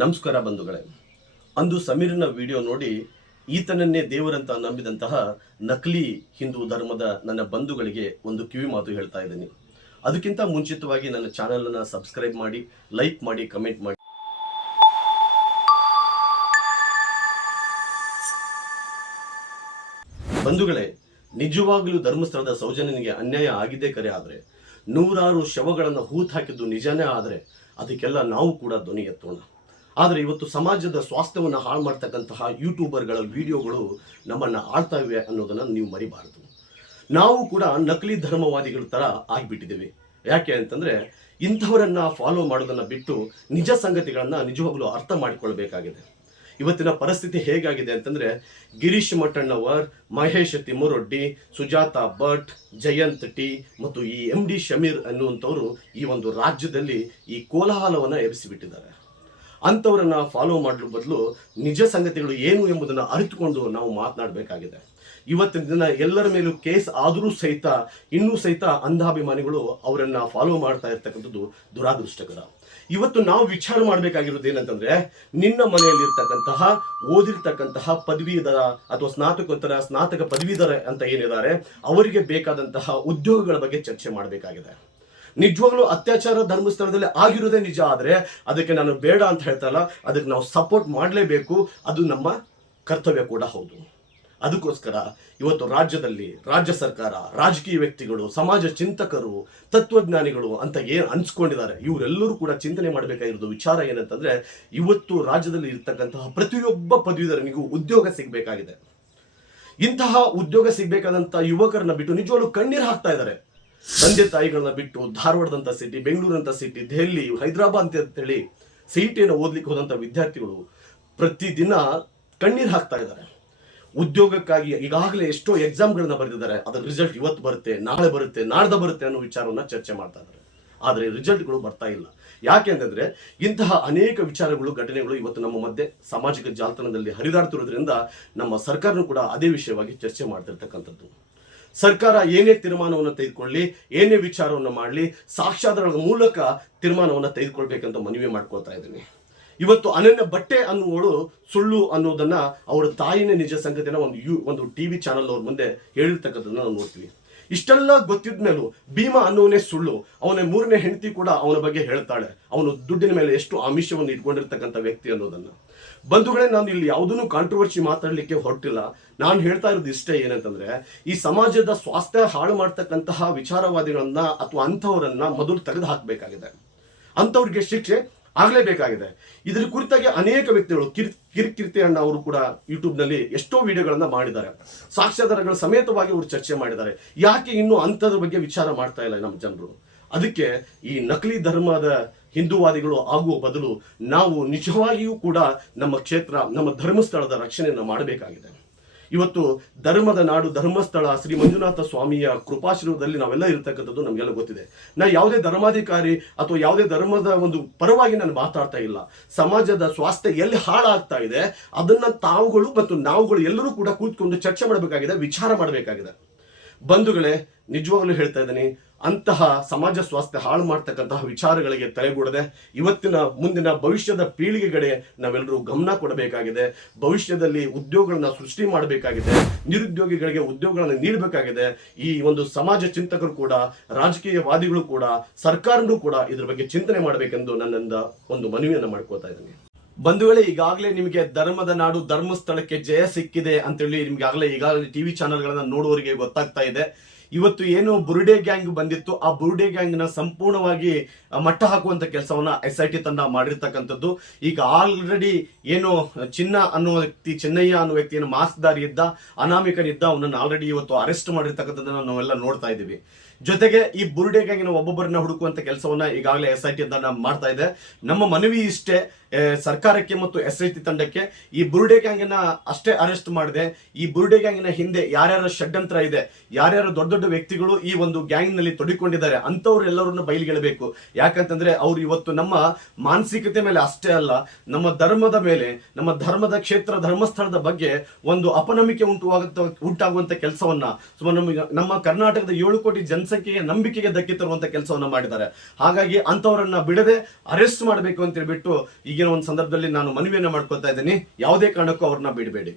ನಮಸ್ಕಾರ ಬಂಧುಗಳೇ. ಅಂದು ಸಮೀರನ ವಿಡಿಯೋ ನೋಡಿ ಈತನನ್ನೇ ದೇವರಂತ ನಂಬಿದಂತಹ ನಕಲಿ ಹಿಂದೂ ಧರ್ಮದ ನನ್ನ ಬಂಧುಗಳಿಗೆ ಒಂದು ಕಿವಿ ಮಾತು ಹೇಳ್ತಾ ಇದ್ದೀನಿ. ಅದಕ್ಕಿಂತ ಮುಂಚಿತವಾಗಿ ನನ್ನ ಚಾನೆಲ್ ಅನ್ನು ಸಬ್ಸ್ಕ್ರೈಬ್ ಮಾಡಿ, ಲೈಕ್ ಮಾಡಿ, ಕಮೆಂಟ್ ಮಾಡಿ. ಬಂಧುಗಳೇ, ನಿಜವಾಗಲೂ ಧರ್ಮಸ್ಥಳದ ಸೌಜನ್ಯನಿಗೆ ಅನ್ಯಾಯ ಆಗಿದ್ದೇ ಕರೆ ಆದರೆ, ನೂರಾರು ಶವಗಳನ್ನು ಹೂತ್ ಹಾಕಿದ್ದು ನಿಜಾನೇ ಆದರೆ ಅದಕ್ಕೆಲ್ಲ ನಾವು ಕೂಡ ಧ್ವನಿ ಎತ್ತೋಣ. ಆದರೆ ಇವತ್ತು ಸಮಾಜದ ಸ್ವಾಸ್ಥ್ಯವನ್ನು ಹಾಳು ಮಾಡ್ತಕ್ಕಂತಹ ಯೂಟ್ಯೂಬರ್ಗಳ ವಿಡಿಯೋಗಳು ನಮ್ಮನ್ನು ಆಳ್ತಾ ಇವೆ ಅನ್ನೋದನ್ನು ನೀವು ಮರಿಬಾರದು. ನಾವು ಕೂಡ ನಕಲಿ ಧರ್ಮವಾದಿಗಳ ಥರ ಆಗಿಬಿಟ್ಟಿದ್ದೇವೆ. ಯಾಕೆ ಅಂತಂದರೆ, ಇಂಥವರನ್ನು ಫಾಲೋ ಮಾಡೋದನ್ನು ಬಿಟ್ಟು ನಿಜ ಸಂಗತಿಗಳನ್ನು ನಿಜವಾಗ್ಲೂ ಅರ್ಥ ಮಾಡಿಕೊಳ್ಬೇಕಾಗಿದೆ. ಇವತ್ತಿನ ಪರಿಸ್ಥಿತಿ ಹೇಗಾಗಿದೆ ಅಂತಂದರೆ, ಗಿರೀಶ್ ಮಠಣ್ಣವರ್, ಮಹೇಶ್ ತಿಮ್ಮರೊಡ್ಡಿ, ಸುಜಾತಾ ಭಟ್, ಜಯಂತ್ ಟಿ ಮತ್ತು ಈ MD ಶಮೀರ್ ಅನ್ನುವಂಥವರು ಈ ಒಂದು ರಾಜ್ಯದಲ್ಲಿ ಈ ಕೋಲಾಹಲವನ್ನು ಎಬ್ಬಿಸಿಬಿಟ್ಟಿದ್ದಾರೆ. ಅಂಥವರನ್ನ ಫಾಲೋ ಮಾಡಲು ಬದಲು ನಿಜ ಸಂಗತಿಗಳು ಏನು ಎಂಬುದನ್ನು ಅರಿತುಕೊಂಡು ನಾವು ಮಾತನಾಡಬೇಕಾಗಿದೆ. ಇವತ್ತಿನ ದಿನ ಎಲ್ಲರ ಮೇಲೂ ಕೇಸ್ ಆದರೂ ಸಹಿತ ಇನ್ನೂ ಸಹಿತ ಅಂಧಾಭಿಮಾನಿಗಳು ಅವರನ್ನ ಫಾಲೋ ಮಾಡ್ತಾ ಇರ್ತಕ್ಕಂಥದ್ದು ದುರಾದೃಷ್ಟಕರ. ಇವತ್ತು ನಾವು ವಿಚಾರ ಮಾಡಬೇಕಾಗಿರೋದು ಏನಂತಂದ್ರೆ, ನಿನ್ನ ಮನೆಯಲ್ಲಿರ್ತಕ್ಕಂತಹ ಓದಿರ್ತಕ್ಕಂತಹ ಪದವೀಧರ ಅಥವಾ ಸ್ನಾತಕ ಪದವೀಧರ ಅಂತ ಏನಿದ್ದಾರೆ ಅವರಿಗೆ ಬೇಕಾದಂತಹ ಉದ್ಯೋಗಗಳ ಬಗ್ಗೆ ಚರ್ಚೆ ಮಾಡಬೇಕಾಗಿದೆ. ನಿಜವಾಗ್ಲೂ ಅತ್ಯಾಚಾರ ಧರ್ಮಸ್ಥಳದಲ್ಲಿ ಆಗಿರೋದೇ ನಿಜ ಆದರೆ ಅದಕ್ಕೆ ನಾನು ಬೇಡ ಅಂತ ಹೇಳ್ತಾ ಇಲ್ಲ, ಅದಕ್ಕೆ ನಾವು ಸಪೋರ್ಟ್ ಮಾಡಲೇಬೇಕು. ಅದು ನಮ್ಮ ಕರ್ತವ್ಯ ಕೂಡ ಹೌದು. ಅದಕ್ಕೋಸ್ಕರ ಇವತ್ತು ರಾಜ್ಯದಲ್ಲಿ ರಾಜ್ಯ ಸರ್ಕಾರ, ರಾಜಕೀಯ ವ್ಯಕ್ತಿಗಳು, ಸಮಾಜ ಚಿಂತಕರು, ತತ್ವಜ್ಞಾನಿಗಳು ಅಂತ ಏನು ಅನ್ಸ್ಕೊಂಡಿದ್ದಾರೆ ಇವರೆಲ್ಲರೂ ಕೂಡ ಚಿಂತನೆ ಮಾಡಬೇಕಾಗಿರೋದು ವಿಚಾರ ಏನಂತಂದ್ರೆ, ಇವತ್ತು ರಾಜ್ಯದಲ್ಲಿ ಇರ್ತಕ್ಕಂತಹ ಪ್ರತಿಯೊಬ್ಬ ಪದವೀಧರನಿಗೂ ಉದ್ಯೋಗ ಸಿಗಬೇಕಾಗಿದೆ. ಇಂತಹ ಉದ್ಯೋಗ ಸಿಗಬೇಕಾದಂತ ಯುವಕರನ್ನ ಬಿಟ್ಟು ನಿಜವಾಗ್ಲೂ ಕಣ್ಣೀರು ಹಾಕ್ತಾ ಇದ್ದಾರೆ. ತಂದೆ ತಾಯಿಗಳನ್ನ ಬಿಟ್ಟು ಧಾರವಾಡದಂತ ಸಿಟಿ, ಬೆಂಗಳೂರಂತ ಸಿಟಿ, ದೆಹಲಿ, ಹೈದರಾಬಾದ್ ಅಂತೇಳಿ ಸಿಟಿಯನ್ನು ಓದ್ಲಿಕ್ಕೆ ಹೋದಂತ ವಿದ್ಯಾರ್ಥಿಗಳು ಪ್ರತಿದಿನ ಕಣ್ಣೀರು ಹಾಕ್ತಾ ಇದ್ದಾರೆ. ಉದ್ಯೋಗಕ್ಕಾಗಿ ಈಗಾಗಲೇ ಎಷ್ಟೋ ಎಕ್ಸಾಮ್ಗಳನ್ನ ಬರೆದಿದ್ದಾರೆ. ಅದರ ರಿಸಲ್ಟ್ ಇವತ್ತು ಬರುತ್ತೆ, ನಾಳೆ ಬರುತ್ತೆ, ನಾಡ್ದ ಬರುತ್ತೆ ಅನ್ನೋ ವಿಚಾರವನ್ನ ಚರ್ಚೆ ಮಾಡ್ತಾ ಇದ್ದಾರೆ. ಆದರೆ ರಿಸಲ್ಟ್ಗಳು ಬರ್ತಾ ಇಲ್ಲ. ಯಾಕೆ ಅಂತಂದ್ರೆ, ಇಂತಹ ಅನೇಕ ವಿಚಾರಗಳು, ಘಟನೆಗಳು ಇವತ್ತು ನಮ್ಮ ಮಧ್ಯೆ ಸಾಮಾಜಿಕ ಜಾಲತಾಣದಲ್ಲಿ ಹರಿದಾಡ್ತಿರೋದ್ರಿಂದ ನಮ್ಮ ಸರ್ಕಾರನೂ ಕೂಡ ಅದೇ ವಿಷಯವಾಗಿ ಚರ್ಚೆ ಮಾಡ್ತಿರ್ತಕ್ಕಂಥದ್ದು. ಸರ್ಕಾರ ಏನೇ ತೀರ್ಮಾನವನ್ನು ತೆಗೆದುಕೊಳ್ಳಿ, ಏನೇ ವಿಚಾರವನ್ನು ಮಾಡಲಿ, ಸಾಕ್ಷ್ಯಾಧಾರಗಳ ಮೂಲಕ ತೀರ್ಮಾನವನ್ನು ತೆಗೆದುಕೊಳ್ಬೇಕಂತ ಮನವಿ ಮಾಡ್ಕೊಳ್ತಾ ಇದ್ದೀನಿ. ಇವತ್ತು ಅನನ್ಯ ಬಟ್ಟೆ ಅನ್ನುವಳು ಸುಳ್ಳು ಅನ್ನೋದನ್ನ ಅವರ ತಾಯಿನೇ ನಿಜ ಸಂಗತಿನ ಒಂದು TV ಚಾನಲ್ ಅವ್ರ ಮುಂದೆ ಹೇಳಿರ್ತಕ್ಕಂಥದ್ದನ್ನ ನಾವು ನೋಡ್ತೀವಿ. ಇಷ್ಟೆಲ್ಲ ಗೊತ್ತಿದ ಮೇಲೂ ಭೀಮಾ ಅನ್ನೋನೇ ಸುಳ್ಳು, ಅವನ 3ನೇ ಹೆಂಡತಿ ಕೂಡ ಅವನ ಬಗ್ಗೆ ಹೇಳ್ತಾಳೆ, ಅವನು ದುಡ್ಡಿನ ಮೇಲೆ ಎಷ್ಟು ಆಮಿಷವನ್ನು ಇಟ್ಕೊಂಡಿರ್ತಕ್ಕಂಥ ವ್ಯಕ್ತಿ ಅನ್ನೋದನ್ನ. ಬಂಧುಗಳೇ, ನಾನು ಇಲ್ಲಿ ಯಾವುದನ್ನು ಕಾಂಟ್ರವರ್ಸಿ ಮಾತಾಡಲಿಕ್ಕೆ ಹೊರಟಿಲ್ಲ. ನಾನು ಹೇಳ್ತಾ ಇರೋದು ಇಷ್ಟೇ, ಏನಂತಂದ್ರೆ, ಈ ಸಮಾಜದ ಸ್ವಾಸ್ಥ್ಯ ಹಾಳು ಮಾಡ್ತಕ್ಕಂತಹ ವಿಚಾರವಾದಿಗಳನ್ನ ಅಥವಾ ಅಂಥವರನ್ನ ಮೊದಲು ತೆಗೆದು ಹಾಕಬೇಕಾಗಿದೆ. ಅಂಥವ್ರಿಗೆ ಶಿಕ್ಷೆ ಆಗಲೇಬೇಕಾಗಿದೆ. ಇದರ ಕುರಿತಾಗಿ ಅನೇಕ ವ್ಯಕ್ತಿಗಳು, ಕಿರ್ಕೀರ್ತಿ ಅಣ್ಣ ಅವರು ಕೂಡ ಯೂಟ್ಯೂಬ್ನಲ್ಲಿ ಎಷ್ಟೋ ವಿಡಿಯೋಗಳನ್ನ ಮಾಡಿದ್ದಾರೆ. ಸಾಕ್ಷ್ಯಾಧಾರಗಳ ಸಮೇತವಾಗಿ ಅವರು ಚರ್ಚೆ ಮಾಡಿದ್ದಾರೆ. ಯಾಕೆ ಇನ್ನೂ ಅಂಥದ್ರ ಬಗ್ಗೆ ವಿಚಾರ ಮಾಡ್ತಾ ಇಲ್ಲ ನಮ್ಮ ಜನರು? ಅದಕ್ಕೆ ಈ ನಕಲಿ ಧರ್ಮದ ಹಿಂದೂವಾದಿಗಳು ಆಗುವ ಬದಲು ನಾವು ನಿಜವಾಗಿಯೂ ಕೂಡ ನಮ್ಮ ಕ್ಷೇತ್ರ, ನಮ್ಮ ಧರ್ಮಸ್ಥಳದ ರಕ್ಷಣೆಯನ್ನು ಮಾಡಬೇಕಾಗಿದೆ. ಇವತ್ತು ಧರ್ಮದ ನಾಡು ಧರ್ಮಸ್ಥಳ ಶ್ರೀ ಮಂಜುನಾಥ ಸ್ವಾಮಿಯ ಕೃಪಾಶೀರ್ವಾದದಲ್ಲಿ ನಾವೆಲ್ಲ ಇರತಕ್ಕಂಥದ್ದು ನಮಗೆಲ್ಲ ಗೊತ್ತಿದೆ. ನಾನು ಯಾವುದೇ ಧರ್ಮಾಧಿಕಾರಿ ಅಥವಾ ಯಾವುದೇ ಧರ್ಮದ ಒಂದು ಪರವಾಗಿ ನಾನು ಮಾತಾಡ್ತಾ ಇಲ್ಲ. ಸಮಾಜದ ಸ್ವಾಸ್ಥ್ಯ ಎಲ್ಲಿ ಹಾಳಾಗ್ತಾ ಇದೆ ಅದನ್ನ ತಾವುಗಳು ಮತ್ತು ನಾವುಗಳು ಎಲ್ಲರೂ ಕೂಡ ಕೂತ್ಕೊಂಡು ಚರ್ಚೆ ಮಾಡಬೇಕಾಗಿದೆ, ವಿಚಾರ ಮಾಡಬೇಕಾಗಿದೆ. ಬಂಧುಗಳೇ, ನಿಜವಾಗ್ಲೂ ಹೇಳ್ತಾ ಇದ್ದೀನಿ, ಅಂತಹ ಸಮಾಜ ಸ್ವಾಸ್ಥ್ಯ ಹಾಳು ಮಾಡ್ತಕ್ಕಂತಹ ವಿಚಾರಗಳಿಗೆ ತಲೆಗೂಡದೆ ಇವತ್ತಿನ ಮುಂದಿನ ಭವಿಷ್ಯದ ಪೀಳಿಗೆಗಳೇ ನಾವೆಲ್ಲರೂ ಗಮನ ಕೊಡಬೇಕಾಗಿದೆ. ಭವಿಷ್ಯದಲ್ಲಿ ಉದ್ಯೋಗಗಳನ್ನ ಸೃಷ್ಟಿ ಮಾಡಬೇಕಾಗಿದೆ, ನಿರುದ್ಯೋಗಿಗಳಿಗೆ ಉದ್ಯೋಗಗಳನ್ನು ನೀಡಬೇಕಾಗಿದೆ. ಈ ಒಂದು ಸಮಾಜ ಚಿಂತಕರು ಕೂಡ, ರಾಜಕೀಯವಾದಿಗಳು ಕೂಡ, ಸರ್ಕಾರನೂ ಕೂಡ ಇದ್ರ ಬಗ್ಗೆ ಚಿಂತನೆ ಮಾಡಬೇಕೆಂದು ನನ್ನಿಂದ ಒಂದು ಮನವಿಯನ್ನು ಮಾಡ್ಕೋತಾ ಇದ್ದೀನಿ. ಬಂಧುಗಳೇ, ಈಗಾಗಲೇ ನಿಮಗೆ ಧರ್ಮದ ನಾಡು ಧರ್ಮಸ್ಥಳಕ್ಕೆ ಜಯ ಸಿಕ್ಕಿದೆ ಅಂತೇಳಿ ಈಗಾಗಲೇ TV ಚಾನೆಲ್ಗಳನ್ನ ನೋಡುವವರಿಗೆ ಗೊತ್ತಾಗ್ತಾ ಇದೆ. ಇವತ್ತು ಏನು ಬುರುಡೆ ಗ್ಯಾಂಗ್ ಬಂದಿತ್ತು, ಆ ಬುರುಡೆ ಗ್ಯಾಂಗ್ನ ಸಂಪೂರ್ಣವಾಗಿ ಮಟ್ಟ ಹಾಕುವಂತ ಕೆಲಸವನ್ನ SIT ತಂಡ ಮಾಡಿರ್ತಕ್ಕಂಥದ್ದು. ಈಗ ಆಲ್ರೆಡಿ ಏನು ಚಿನ್ನಯ್ಯ ಅನ್ನೋ ವ್ಯಕ್ತಿಯನ್ನು ಮಾಸ್ಕ್ದಾರಿ ಇದ್ದ, ಅನಾಮಿಕನಿದ್ದ, ಅವನನ್ನು ಆಲ್ರೆಡಿ ಇವತ್ತು ಅರೆಸ್ಟ್ ಮಾಡಿರ್ತಕ್ಕಂಥದ್ದನ್ನ ನಾವೆಲ್ಲ ನೋಡ್ತಾ ಇದ್ದೀವಿ. ಜೊತೆಗೆ ಈ ಬುರುಡೆ ಗ್ಯಾಂಗಿನ ಒಬ್ಬೊಬ್ಬರನ್ನ ಹುಡುಕುವಂತ ಕೆಲಸವನ್ನ ಈಗಾಗಲೇ SIT ತಂಡ ಮಾಡ್ತಾ ಇದೆ. ನಮ್ಮ ಮನವಿ ಇಷ್ಟೇ, ಸರ್ಕಾರಕ್ಕೆ ಮತ್ತು SIT ತಂಡಕ್ಕೆ, ಈ ಬುರುಡೆ ಗ್ಯಾಂಗಿನ ಅಷ್ಟೇ ಅರೆಸ್ಟ್ ಮಾಡದೆ, ಈ ಬುರುಡೆ ಗ್ಯಾಂಗಿನ ಹಿಂದೆ ಯಾರ್ಯಾರ ಷಡ್ಯಂತ್ರ ಇದೆ, ಯಾರ್ಯಾರು ದೊಡ್ಡ ದೊಡ್ಡ ವ್ಯಕ್ತಿಗಳು ಈ ಒಂದು ಗ್ಯಾಂಗ್ ನಲ್ಲಿ ತೊಡಿಕೊಂಡಿದ್ದಾರೆ ಅಂತವ್ರೆಲ್ಲರನ್ನ ಬಯಲಿಗೆಳಬೇಕು. ಯಾಕಂತಂದ್ರೆ ಅವ್ರು ಇವತ್ತು ನಮ್ಮ ಮಾನಸಿಕತೆ ಮೇಲೆ ಅಷ್ಟೇ ಅಲ್ಲ, ನಮ್ಮ ಧರ್ಮದ ಮೇಲೆ, ನಮ್ಮ ಧರ್ಮದ ಕ್ಷೇತ್ರ ಧರ್ಮಸ್ಥಳದ ಬಗ್ಗೆ ಒಂದು ಅಪನಂಬಿಕೆ ಉಂಟಾಗುವಂತ ಕೆಲಸವನ್ನ ನಮ್ಮ ಕರ್ನಾಟಕದ 7 ಕೋಟಿ ಜನಸಂಖ್ಯೆಗೆ ನಂಬಿಕೆಗೆ ಧಕ್ಕೆ ತರುವಂತ ಕೆಲಸವನ್ನ ಮಾಡಿದ್ದಾರೆ. ಹಾಗಾಗಿ ಅಂತವರನ್ನ ಬಿಡದೆ ಅರೆಸ್ಟ್ ಮಾಡಬೇಕು ಅಂತ ಹೇಳ್ಬಿಟ್ಟು ಈಗಿನ ಒಂದು ಸಂದರ್ಭದಲ್ಲಿ ನಾನು ಮನವಿಯನ್ನ ಮಾಡ್ಕೊತಾ ಇದ್ದೀನಿ. ಯಾವುದೇ ಕಾರಣಕ್ಕೂ ಅವ್ರನ್ನ ಬಿಡಬೇಡಿ.